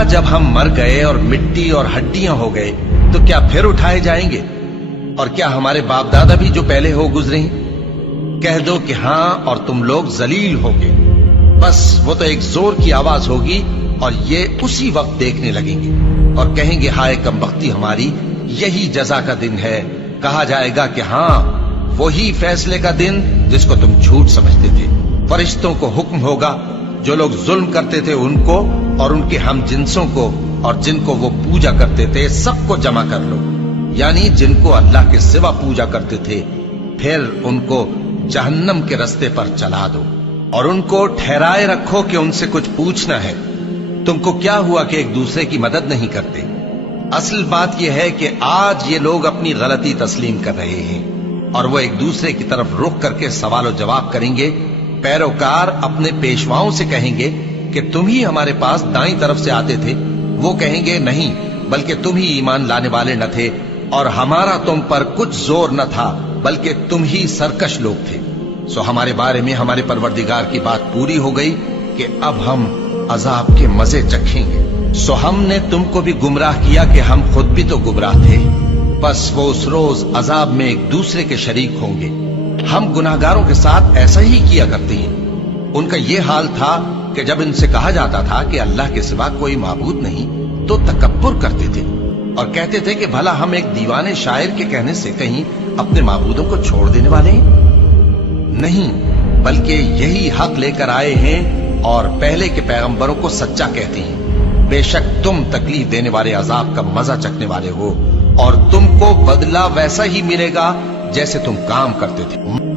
क्या जब हम मर गए और मिट्टी और हड्डियां हो गए तो क्या फिर उठाए जाएंगे? और क्या हमारे बाप दादा भी जो पहले हो गुजरे हैं? कह दो कि हां और तुम लोग जलील होगे। बस वो तो एक जोर की आवाज होगी और ये उसी वक्त देखने लगेंगे और कहेंगे हाय कमबख्ती हमारी, यही जजा का दिन है। कहा जाएगा कि हां वही फैसले का दिन जिसको तुम झूठ समझते थे। फरिश्तों को हुक्म होगा जो लोग जुल्म करते थे उनको और उनके हम जिन्सों को और जिनको वो पूजा करते थे सबको जमा कर लो, यानी जिनको अल्लाह के सिवा पूजा करते थे, फिर उनको जहन्नम के रास्ते पर चला दो और उनको ठहराए रखो कि उनसे कुछ पूछना है। तुमको क्या हुआ कि एक दूसरे की मदद नहीं करते? असल बात यह है कि आज ये लोग अपनी गलती तस्लीम कर रहे हैं और वो एक दूसरे की तरफ रुख करके सवाल जवाब करेंगे। पैरोकार अपने पेशवाओं से कहेंगे कि तुम ही हमारे पास दाईं तरफ से आते थे। वो कहेंगे नहीं, बल्कि तुम ही ईमान लाने वाले न थे और हमारा तुम पर कुछ जोर न था, बल्कि तुम ही सरकश लोग थे। सो हमारे बारे में हमारे परवरदिगार की बात पूरी हो गई कि अब हम अजाब के मजे चखेंगे। सो हमने तुमको भी गुमराह किया कि हम खुद भी तो गुमराह थे। बस वो उस रोज अजाब में एक दूसरे के शरीक होंगे। हम गुनाहगारों के साथ ऐसा ही किया करते हैं। उनका ये हाल था कि जब इनसे कहा जाता था कि अल्लाह के सिवा कोई माबूद नहीं तो तकब्बुर करते थे और कहते थे कि भला हम एक दीवाने शायर के कहने से कहीं अपने माबूदों को छोड़ देने वाले हैं? नहीं, बल्कि यही हक लेकर आए हैं और पहले के पैगंबरों को सच्चा कहते हैं। बेशक तुम तकलीफ देने वाले अजाब का मजा चखने वाले हो और तुमको बदला वैसा ही मिलेगा जैसे तुम काम करते थे।